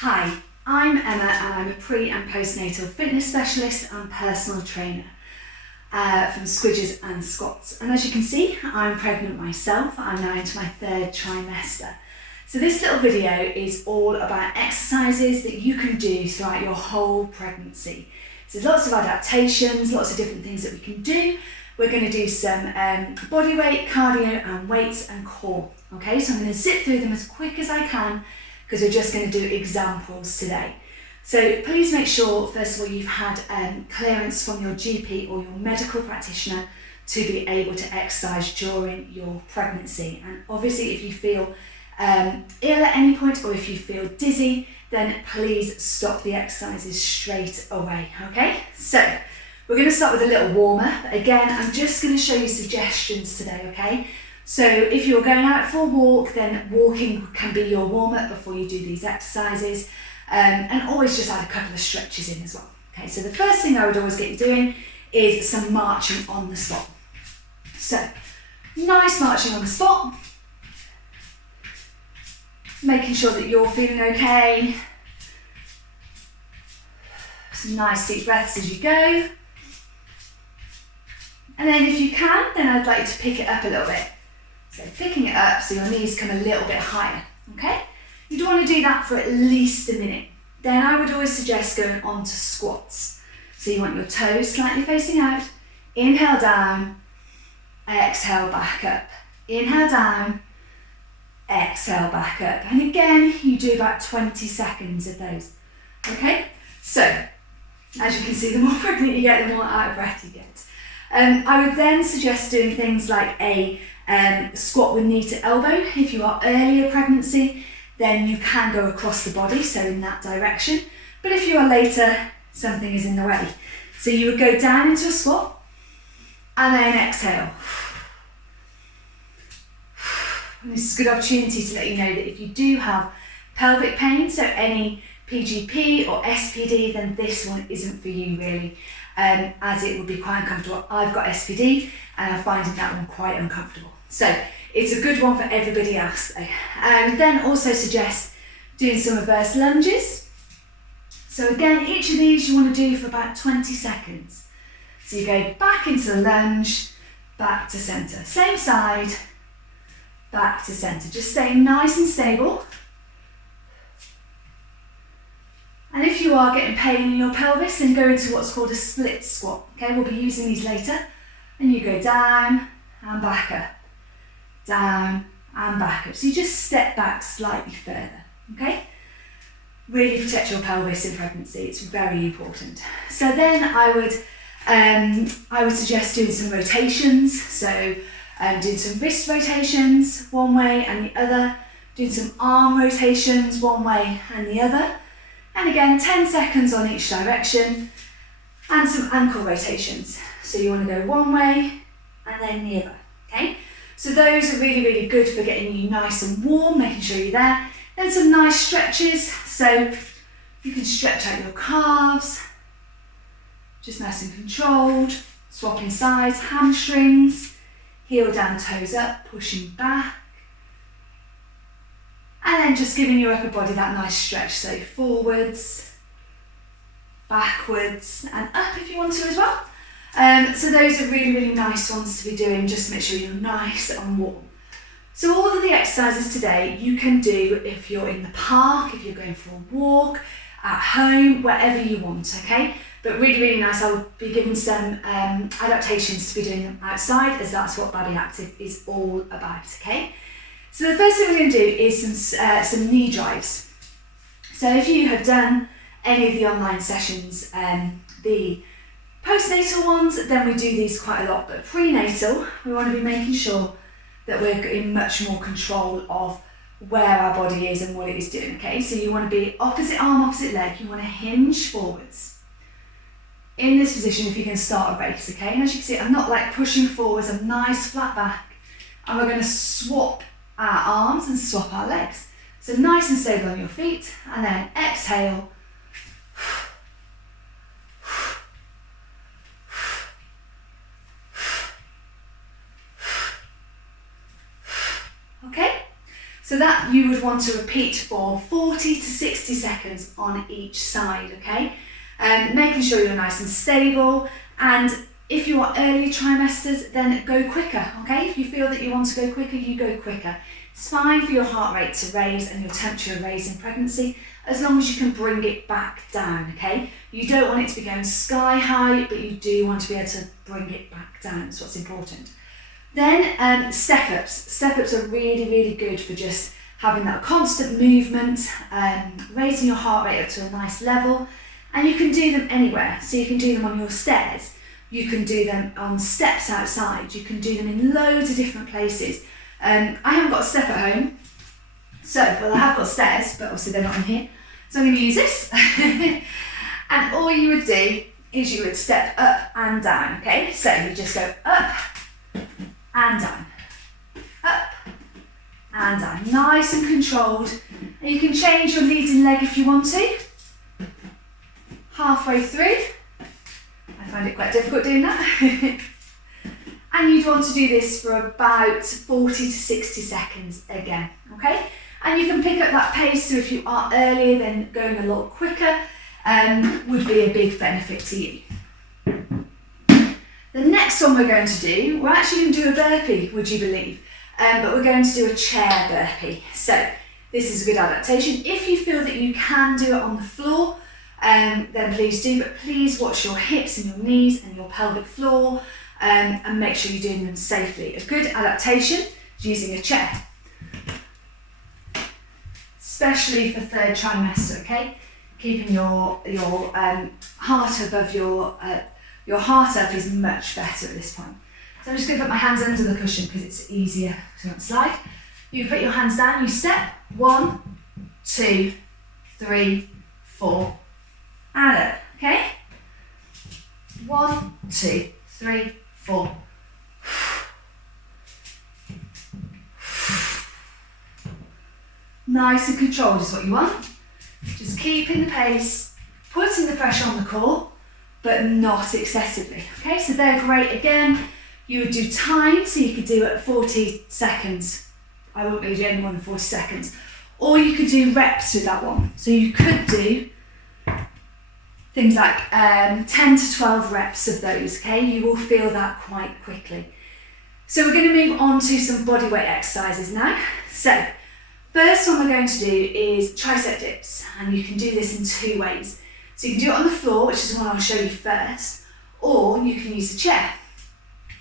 Hi, I'm Emma and I'm a pre and postnatal fitness specialist and personal trainer from Squidges and Squats. And as you can see, I'm pregnant myself. I'm now into my third trimester. So this little video is all about exercises that you can do throughout your whole pregnancy. So there's lots of adaptations, lots of different things that we can do. We're going to do some body weight, cardio and weights and core. Okay, so I'm going to zip through them as quick as I can because we're just going to do examples today. So please make sure, first of all, you've had clearance from your GP or your medical practitioner to be able to exercise during your pregnancy. And obviously if you feel ill at any point or if you feel dizzy, then please stop the exercises straight away, okay? So we're going to start with a little warm-up. Again, I'm just going to show you suggestions today, okay? So if you're going out for a walk, then walking can be your warm-up before you do these exercises. And always just add a couple of stretches in as well. Okay, so the first thing I would always get you doing is some marching on the spot. So, nice marching on the spot. Making sure that you're feeling okay. Some nice deep breaths as you go. And then if you can, then I'd like you to pick it up a little bit. So picking it up so your knees come a little bit higher, okay? You'd want to do that for at least a minute. Then I would always suggest going on to squats. So you want your toes slightly facing out. Inhale down, exhale back up. Inhale down, exhale back up. And again, you do about 20 seconds of those, okay? So, as you can see, the more pregnant you get, the more out of breath you get. I would then suggest doing things like a squat with knee to elbow. If you are earlier pregnancy, then you can go across the body, so in that direction. But if you are later, something is in the way. So you would go down into a squat and then exhale. And this is a good opportunity to let you know that if you do have pelvic pain, so any PGP or SPD, then this one isn't for you really, as it would be quite uncomfortable. I've got SPD and I'm finding that one quite uncomfortable. So it's a good one for everybody else though. Then also suggest doing some reverse lunges. So again, each of these you want to do for about 20 seconds. So you go back into the lunge, back to centre. Same side, back to centre. Just staying nice and stable. And if you are getting pain in your pelvis, then go into what's called a split squat. Okay, we'll be using these later. And you go down and back up. Down and back up. So you just step back slightly further, okay? Really protect your pelvis in pregnancy, it's very important. So then I would suggest doing some rotations. So doing some wrist rotations one way and the other, doing some arm rotations one way and the other. And again, 10 seconds on each direction and some ankle rotations. So you want to go one way and then the other, okay? So those are really, really good for getting you nice and warm, making sure you're there. Then some nice stretches. So you can stretch out your calves, just nice and controlled. Swapping sides, hamstrings, heel down, toes up, pushing back. And then just giving your upper body that nice stretch. So forwards, backwards and up if you want to as well. So those are really, really nice ones to be doing just to make sure you're nice and warm. So all of the exercises today you can do if you're in the park, if you're going for a walk, at home, wherever you want, okay? But really, really nice. I'll be giving some adaptations to be doing them outside, as that's what Babi Actif is all about, okay? So the first thing we're going to do is some knee drives. So if you have done any of the online sessions, the postnatal ones, then we do these quite a lot, but prenatal, we want to be making sure that we're in much more control of where our body is and what it is doing, okay? So you want to be opposite arm, opposite leg, you want to hinge forwards. In this position, if you can start a race, okay? And as you can see, I'm not like pushing forwards, I'm nice flat back, and we're going to swap our arms and swap our legs. So nice and stable on your feet, and then exhale. So that you would want to repeat for 40 to 60 seconds on each side, okay? Making sure you're nice and stable, and if you are early trimesters, then go quicker, okay? If you feel that you want to go quicker, you go quicker. It's fine for your heart rate to raise and your temperature to raise in pregnancy, as long as you can bring it back down, okay? You don't want it to be going sky high, but you do want to be able to bring it back down. That's what's important. Then step-ups. Step-ups are really, really good for just having that constant movement, raising your heart rate up to a nice level, and you can do them anywhere. So you can do them on your stairs, you can do them on steps outside, you can do them in loads of different places. I haven't got a step at home, so, well, I have got stairs, but obviously they're not in here. So I'm going to use this. And all you would do is you would step up and down, okay? So you just go up and down, up and down, nice and controlled. And you can change your leading leg if you want to. Halfway through, I find it quite difficult doing that. And you'd want to do this for about 40 to 60 seconds again, okay? And you can pick up that pace, so if you are earlier, then going a lot quicker would be a big benefit to you. The next one we're going to do, we're actually going to do a burpee, would you believe? But we're going to do a chair burpee. So this is a good adaptation. If you feel that you can do it on the floor, then please do, but please watch your hips and your knees and your pelvic floor, and make sure you're doing them safely. A good adaptation is using a chair, especially for third trimester, okay? Keeping your heart above your heart up is much better at this point. So I'm just going to put my hands under the cushion because it's easier to slide. You put your hands down, you step, 1, 2, 3, 4, and up, okay? 1, 2, 3, 4. Nice and controlled is what you want. Just keeping the pace, putting the pressure on the core, but not excessively. Okay, so they're great. Again, you would do time, so you could do it 40 seconds. I won't really do any more than 40 seconds. Or you could do reps with that one. So you could do things like 10 to 12 reps of those, okay? You will feel that quite quickly. So we're going to move on to some bodyweight exercises now. So first one we're going to do is tricep dips, and you can do this in 2 ways. So you can do it on the floor, which is the one I'll show you first, or you can use a chair.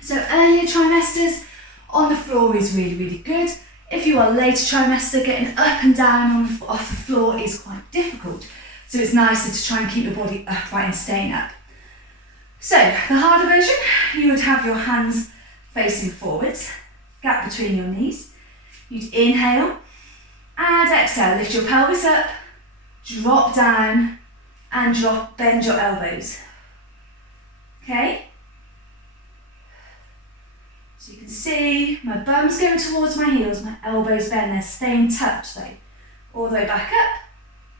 So earlier trimesters, on the floor is really, really good. If you are later trimester, getting up and down off the floor is quite difficult. So it's nicer to try and keep your body upright and staying up. So the harder version, you would have your hands facing forwards, gap between your knees. You'd inhale and exhale, lift your pelvis up, drop down and bend your elbows. Okay? So you can see my bum's going towards my heels, my elbows bend, they're staying tucked though. All the way back up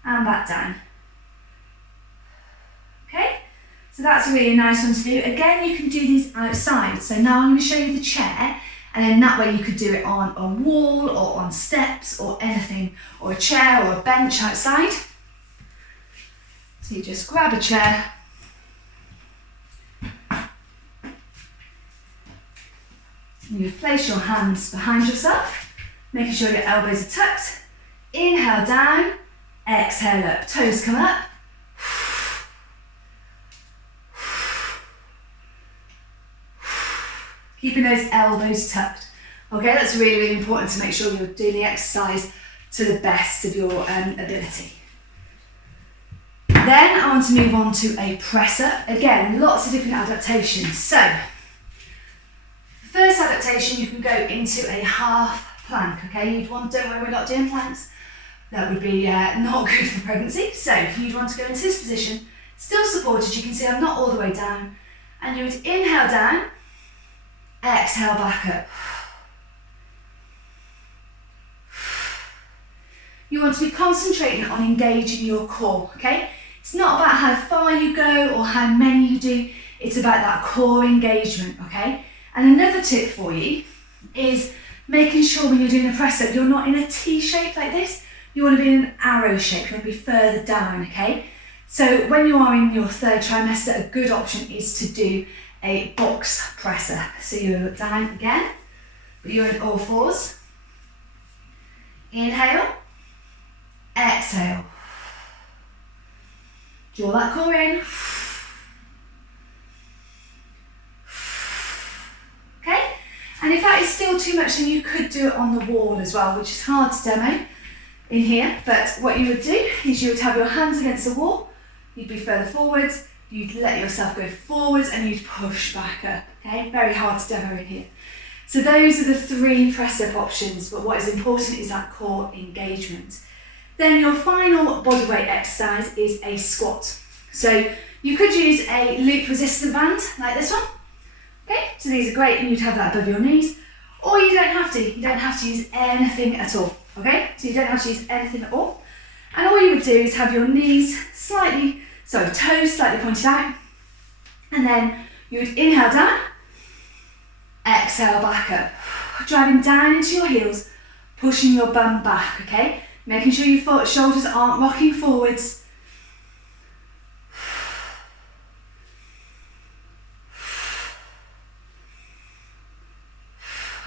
and back down. Okay? So that's a really nice one to do. Again, you can do these outside. So now I'm going to show you the chair, and then that way you could do it on a wall or on steps or anything, or a chair or a bench outside. So you just grab a chair, and you place your hands behind yourself, making sure your elbows are tucked. Inhale down, exhale up, toes come up. Keeping those elbows tucked. Okay, that's really, really important to make sure you're doing the exercise to the best of your ability. Then I want to move on to a press up. Again, lots of different adaptations. So, first adaptation, you can go into a half plank, okay? Don't worry, we're not doing planks. That would be not good for pregnancy. So you'd want to go into this position, still supported. You can see I'm not all the way down. And you would inhale down, exhale back up. You want to be concentrating on engaging your core, okay? It's not about how far you go or how many you do, it's about that core engagement, okay? And another tip for you is Making sure when you're doing a press up, you're not in a T shape like this. You want to be in an arrow shape, you want to be further down, okay? So when you are in your third trimester, a good option is to do a box press up. So you're down again, but you're in all fours. Inhale, exhale. Draw that core in. Okay, and if that is still too much, then you could do it on the wall as well, which is hard to demo in here. But what you would do is you would have your hands against the wall, you'd be further forwards, you'd let yourself go forwards and you'd push back up, okay? Very hard to demo in here. So those are the 3 press-up options, but what is important is that core engagement. Then your final bodyweight exercise is a squat. So you could use a loop resistant band like this one. Okay, so these are great and you'd have that above your knees, or you don't have to. You don't have to use anything at all, okay? So you don't have to use anything at all. And all you would do is have your knees toes slightly pointed out, and then you would inhale down, exhale back up, driving down into your heels, pushing your bum back, okay? Making sure your shoulders aren't rocking forwards.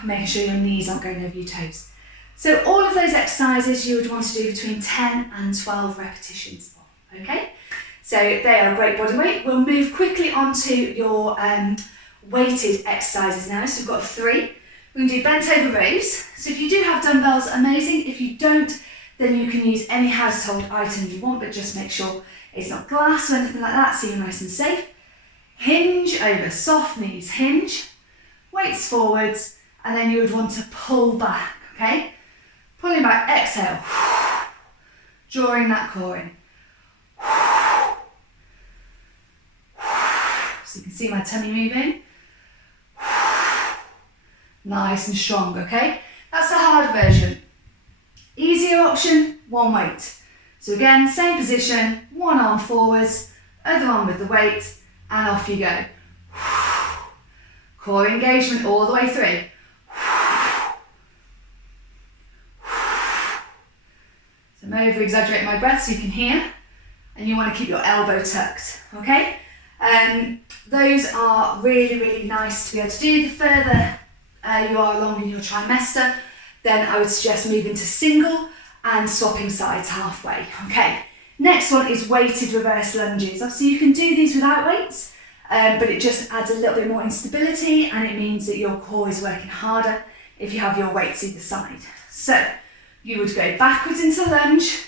Making sure your knees aren't going over your toes. So all of those exercises you would want to do between 10 and 12 repetitions of, okay? So they are great body weight. We'll move quickly onto your weighted exercises now. So we've got 3. We're going to do bent over rows. So if you do have dumbbells, amazing. If you don't, then you can use any household item you want, but just make sure it's not glass or anything like that, so you're nice and safe. Hinge over, soft knees, hinge, weights forwards, and then you would want to pull back, okay? Pulling back, exhale, drawing that core in. So you can see my tummy moving. Nice and strong, okay? That's the hard version. Easier option, one weight. So again, same position, one arm forwards, other arm with the weight, and off you go. Core engagement all the way through. So I'm over exaggerating my breath so you can hear, and you want to keep your elbow tucked, okay? Those are really, really nice to be able to do. The further you are along in your trimester, then I would suggest moving to single and swapping sides halfway, okay? Next one is weighted reverse lunges. Obviously you can do these without weights, but it just adds a little bit more instability, and it means that your core is working harder if you have your weights either side. So you would go backwards into lunge,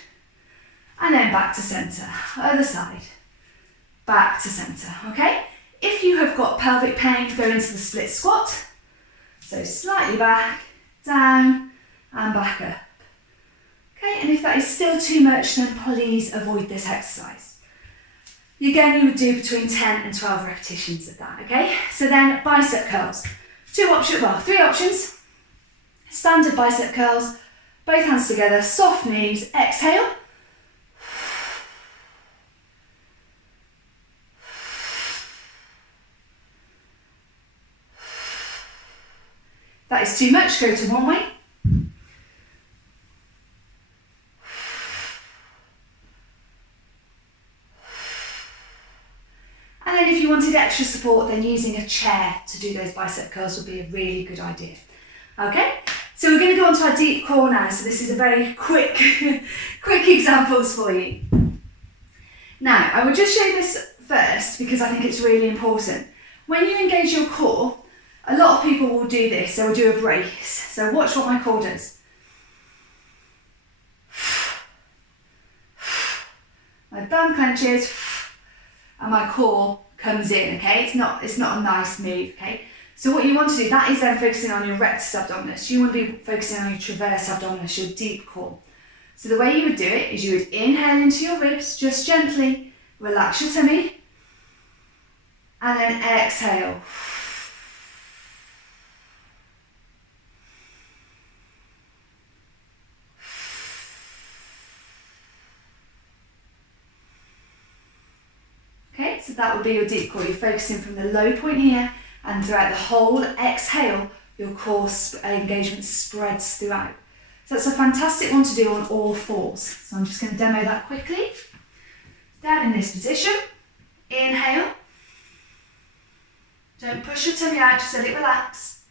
and then back to centre, other side, back to centre, okay? If you have got pelvic pain, go into the split squat. So slightly back, down, and back up. Okay, and if that is still too much, then please avoid this exercise. Again, you would do between 10 and 12 repetitions of that, okay? So then bicep curls. 3 options. Standard bicep curls, both hands together, soft knees, exhale. If that is too much, go to one weight. And then if you wanted extra support, then using a chair to do those bicep curls would be a really good idea. Okay, so we're going to go on to our deep core now. So this is a very quick examples for you. Now, I will just show this first because I think it's really important. When you engage your core, a lot of people will do this. They will do a brace. So watch what my core does. My bum clenches and my core comes in, okay? It's not a nice move, okay? So what you want to do, that is then focusing on your rectus abdominis. You want to be focusing on your transverse abdominis, your deep core. So the way you would do it is you would inhale into your ribs, just gently, relax your tummy, and then exhale. So that would be your deep core. You're focusing from the low point here, and throughout the whole exhale, your core engagement spreads throughout. So that's a fantastic one to do on all fours. So I'm just going to demo that quickly. Down in this position, inhale. Don't push your tummy out, just let it relax.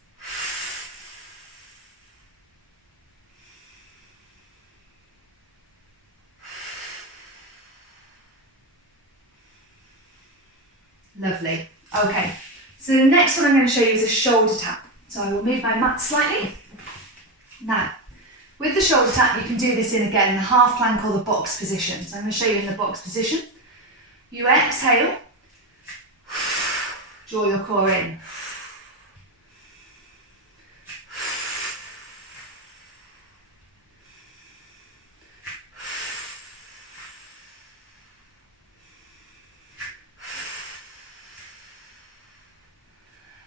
Lovely. Okay, so the next one I'm going to show you is a shoulder tap. So I will move my mat slightly. Now, with the shoulder tap, you can do this in the half plank or the box position. So I'm going to show you in the box position. You exhale, draw your core in.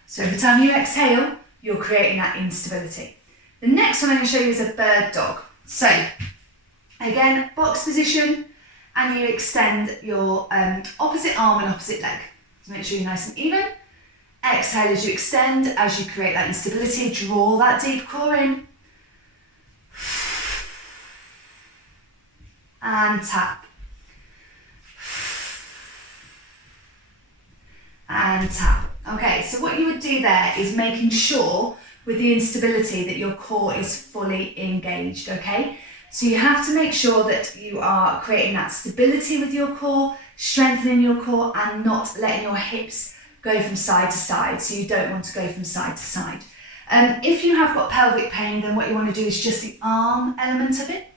So every time you exhale, you're creating that instability. The next one I'm going to show you is a bird dog. So again, box position, and you extend your opposite arm and opposite leg. So make sure you're nice and even. Exhale as you extend, as you create that instability, draw that deep core in. And tap. And tap. Okay, so what you would do there is making sure with the instability that your core is fully engaged, okay? So you have to make sure that you are creating that stability with your core, strengthening your core, and not letting your hips go from side to side. So you don't want to go from side to side. If you have got pelvic pain, then what you want to do is just the arm element of it.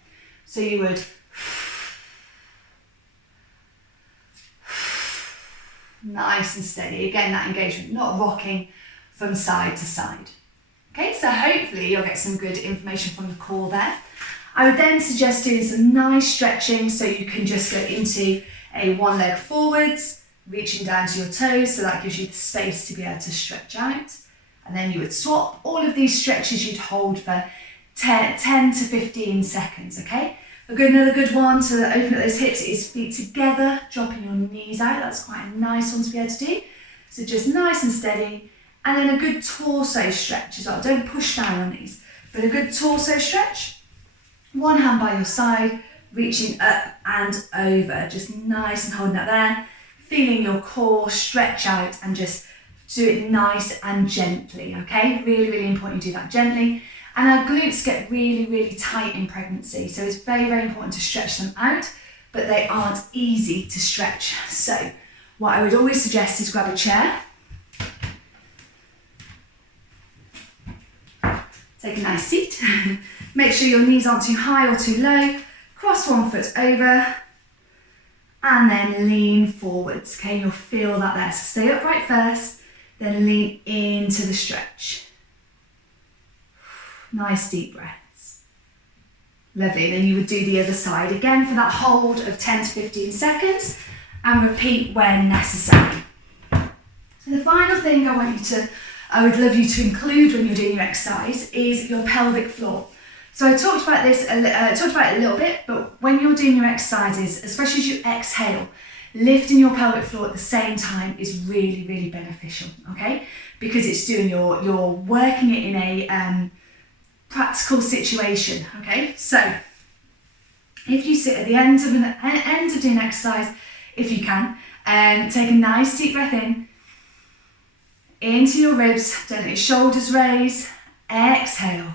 So you would nice and steady. Again, that engagement, not rocking from side to side. Okay, so hopefully you'll get some good information from the core there. I would then suggest doing some nice stretching, so you can just go into a one leg forwards, reaching down to your toes, so that gives you the space to be able to stretch out. And then you would swap all of these stretches you'd hold for 10 to 15 seconds, okay? Another good one to open up those hips is feet together, dropping your knees out. That's quite a nice one to be able to do. So just nice and steady. And then a good torso stretch as well. Don't push down on these, but a good torso stretch. One hand by your side, reaching up and over. Just nice and holding that there. Feeling your core stretch out and just do it nice and gently, okay? Really, really important you do that gently. And our glutes get really, really tight in pregnancy, so it's very, very important to stretch them out, but they aren't easy to stretch. So what I would always suggest is grab a chair, take a nice seat, make sure your knees aren't too high or too low, cross one foot over, and then lean forwards, okay? You'll feel that there, so stay upright first, then lean into the stretch. Nice deep breaths. Lovely, then you would do the other side again for that hold of 10 to 15 seconds and repeat when necessary. So the final thing I would love you to include when you're doing your exercise is your pelvic floor. So I talked about this, talked about it a little bit, but when you're doing your exercises, especially as you exhale, lifting your pelvic floor at the same time is really, really beneficial, okay? Because it's doing you're working it in a practical situation, okay? So if you sit at the end of doing exercise, if you can, take a nice deep breath in, into your ribs, don't let your shoulders raise, exhale.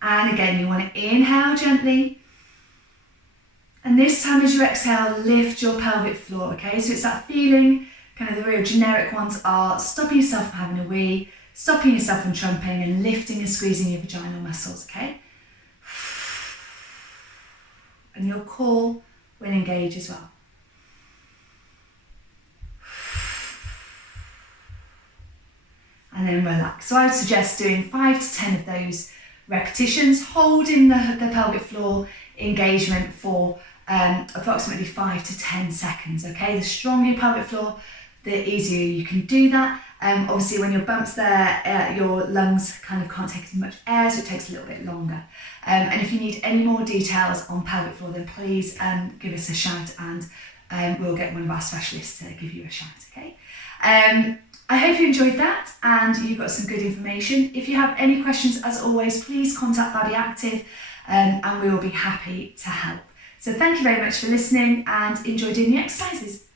And again, you want to inhale gently, and this time as you exhale, lift your pelvic floor, okay? So it's that feeling, kind of the real generic ones are stopping yourself from having a wee, stopping yourself from trumping, and lifting and squeezing your vaginal muscles, okay? And your core will engage as well. And then relax. So I would suggest doing 5 to 10 of those repetitions, holding the pelvic floor engagement for approximately 5 to 10 seconds, okay? The stronger your pelvic floor, the easier you can do that. Obviously when your bump's there, your lungs kind of can't take as much air, so it takes a little bit longer. And if you need any more details on pelvic floor, then please give us a shout, and we'll get one of our specialists to give you a shout, okay? I hope you enjoyed that and you got some good information. If you have any questions, as always, please contact Babi Actif and we will be happy to help. So thank you very much for listening and enjoy doing the exercises.